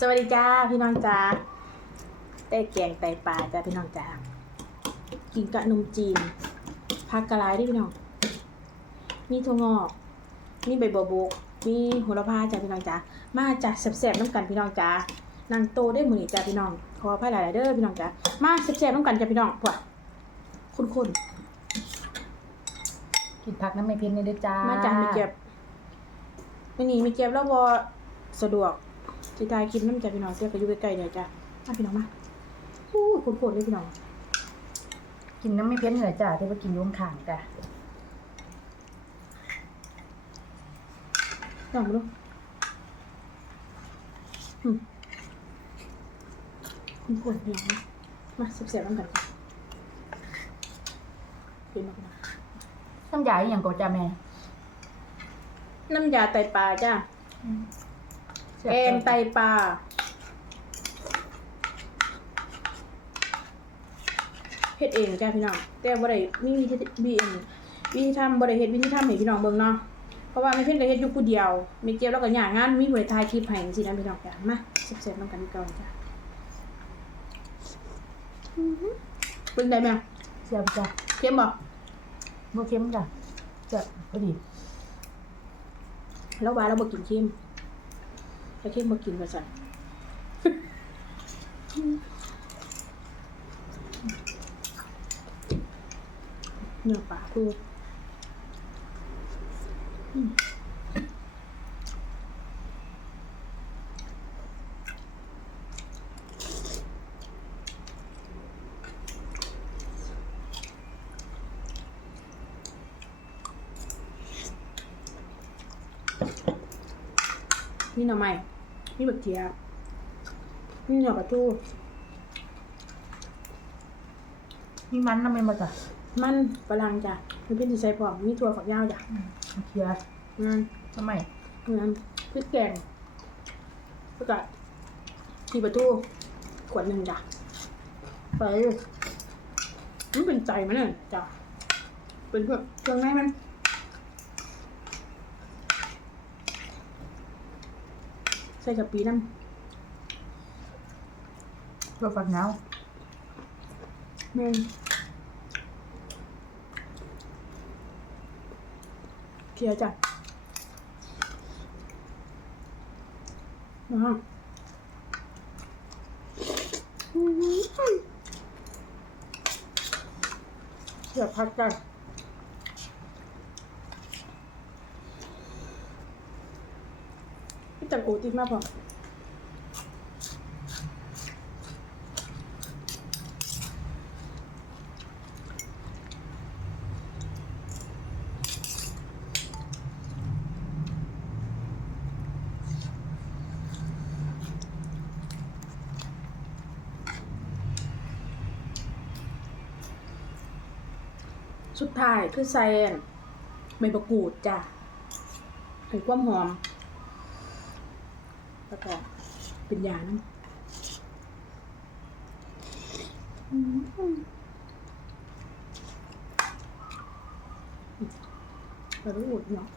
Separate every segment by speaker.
Speaker 1: สวัสดีจ้าพี่น้องจ้าได้แกงไตปลาจ้าพี่น้องจ้ากินกับนมจีนผักกะหลายเด้วยพี่น้องมีถั่วงอกมีใบบัวบกมีโหระพาจ้าพี่น้องจ้ามาจ้าแซ่บๆน้ำกันพี่น้องจ้านางโตได้หมือนี้จ้าพี่น้องขออภัยหลายๆเด้อพี่น้องจ้ามาแซ่บๆน้ำกันจ้าพี่น้องปวดคุ้น
Speaker 2: กินผักน้ำไม่เพ็ญนี่เด้อจ้า
Speaker 1: ๆ
Speaker 2: มา
Speaker 1: มาจ้าไม่เก็บไม่หนีไม่เก็บแล้วบอสะดวก สิตายคลิปน้ำจ้าพี่น้องเจ้าก็อยู่ใกล้ๆเนี่ยจ้ามาพี่น้องมาอู้คุ้นๆเลยพี่น้อง
Speaker 2: กินน้ำไม่เพ็ญเหรอจ้าที่ว่ากินอยุ่ข้างๆจ้ะ
Speaker 1: ลองมาดูอืมคุณปวดเหนียวนะมาเสียบๆน้ำกันก่อนเป็นมากนะ
Speaker 2: น้ำยาอหย่างก็จ้าแม่
Speaker 1: น้ำยาไตปลาจ้า
Speaker 2: แซ่บ
Speaker 1: แกงไตปลาเฮ็ดเองจ้าพี่น้องแต่บ่ได้มีวิธีบีเองวิธีทำบ่ได้เฮ็ดวิธีทำให้พี่น้องเบิ่งเนาะเพราะว่าไม่เพิ่นก็เฮ็ดอยู่ผู้เดียวมีเกี่ยวแล้วก็ย่างงานมีผู้ใดถ่ายคลิปให้จังซี่นะพี่น้องจ้ะมาเสียบๆน้ำกันก่อนจ้ะอื้อหือเป็นไดแม่
Speaker 2: แซ่บจ้ะ
Speaker 1: เค็มบ่
Speaker 2: บ่เค็มจ้ะแซ่บพอดี
Speaker 1: แล้วว่าเราบ่กินเค็ม ถ้าเค็มมากินมาสั่นเนื้อปลาคือ นี่หน่อไม้นี่บักเกียบนี่เนื้อปลาทู
Speaker 2: มีมันน้ำมันมาจ้ะ
Speaker 1: มันฝรั่งจ้ะมีเป็นสีใส่พร้อมมีถั่วฝักยาวจ้ะ
Speaker 2: เคลียร์
Speaker 1: งาน
Speaker 2: ทำไม
Speaker 1: งานพริกแกงแล้วก็ทีปลาทูขวดหนึ่งจ้ะไปมันเป็นใจมันน่ะจ้ะเป็นเพื่อเครื่องในมัน ส่กับปีน้
Speaker 2: ตัวฝักหนาวำ
Speaker 1: แม่นเคียร์จ้ะนะอื้อหือเสียบพักจ้ะ จังโอติดมากพอสุดท้ายคือใส่อันใบมะกรูดจ้ะให้ความหอม แล้วก็เป็นยานะอืมใบมะกรูดเนาะ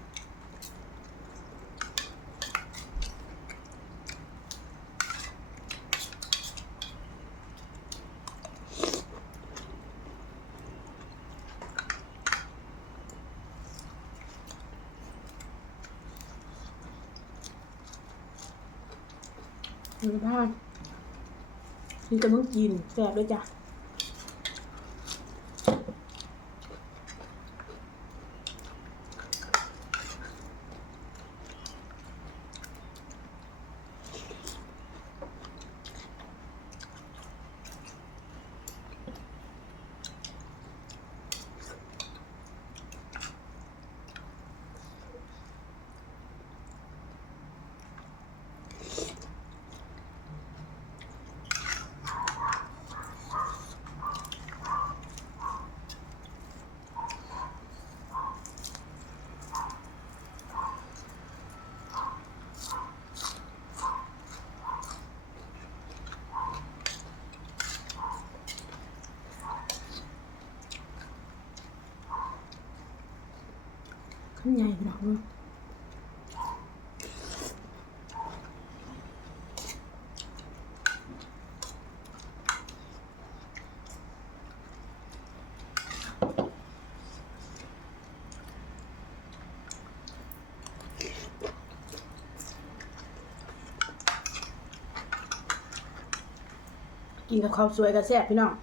Speaker 1: คุณภาพนี่จะต้องกินแซ่บด้วยจ้ะ ขั้นใหญ่หอกกินกับข้าวสวยกับแซ่บพี่น้อง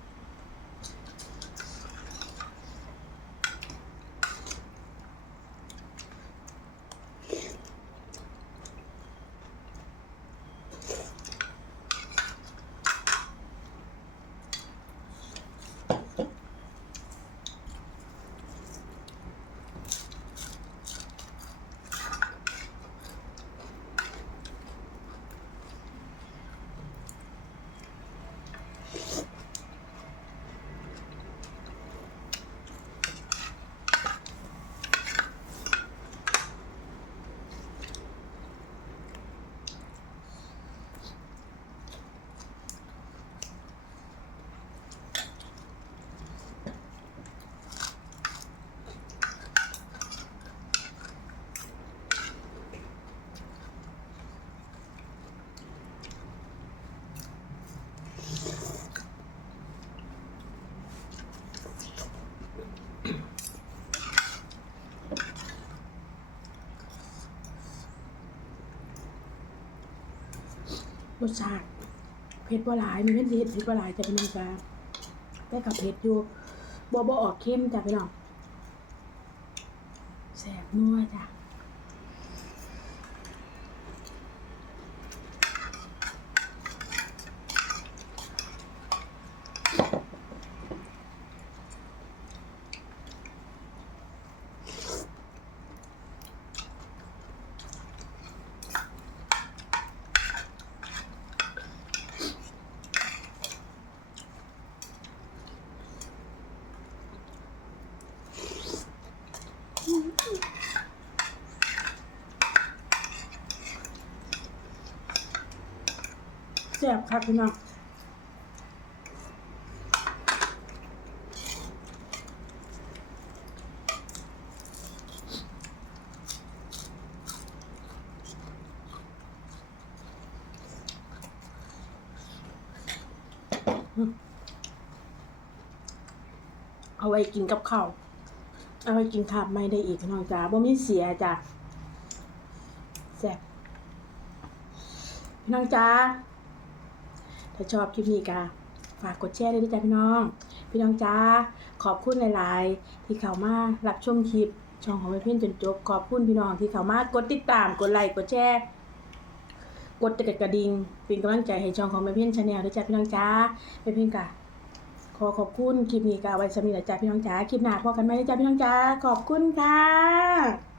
Speaker 1: รสชาติเผ็ดว่าหลายมีเม็ดเผ็ดเผ็ดว่าหลายจะเป็นยังไงได้กับเผ็ดอยู่บ่บ่ออกเข้มจ้ะพี่น้องแสบนัวจ้ะ แสบครับพี่น้องเอาไว้กินกับข้าว เอาไว้กินขาบไม่ได้อีกพี่น้องจ้าบ่มีเสียจ้ะแซ่บพี่น้องจ้า ถ้าชอบคลิปนี้ก็ฝากกดแชร์ด้วยนะจ๊ะพี่น้อง พี่น้องจ้าขอบคุณหลาย ๆ ที่เข้ามารับชมคลิปช่องของแม่เพี้ยนจนจบขอบคุณพี่น้องที่เข้ามากดติดตามกดไลค์กดแชร์กดกระดิ่งเป็นกำลังใจให้ช่องของแม่เพี้ยนชาแนลด้วยจ้ะพี่น้องจ้าแม่เพี้ยนกะขอขอบคุณคลิปนี้ก็เอาไว้สำหรับจ้ะพี่น้องจ้าคลิปหน้าพบกันไหมจ้ะพี่น้องจ้าขอบคุณค่ะ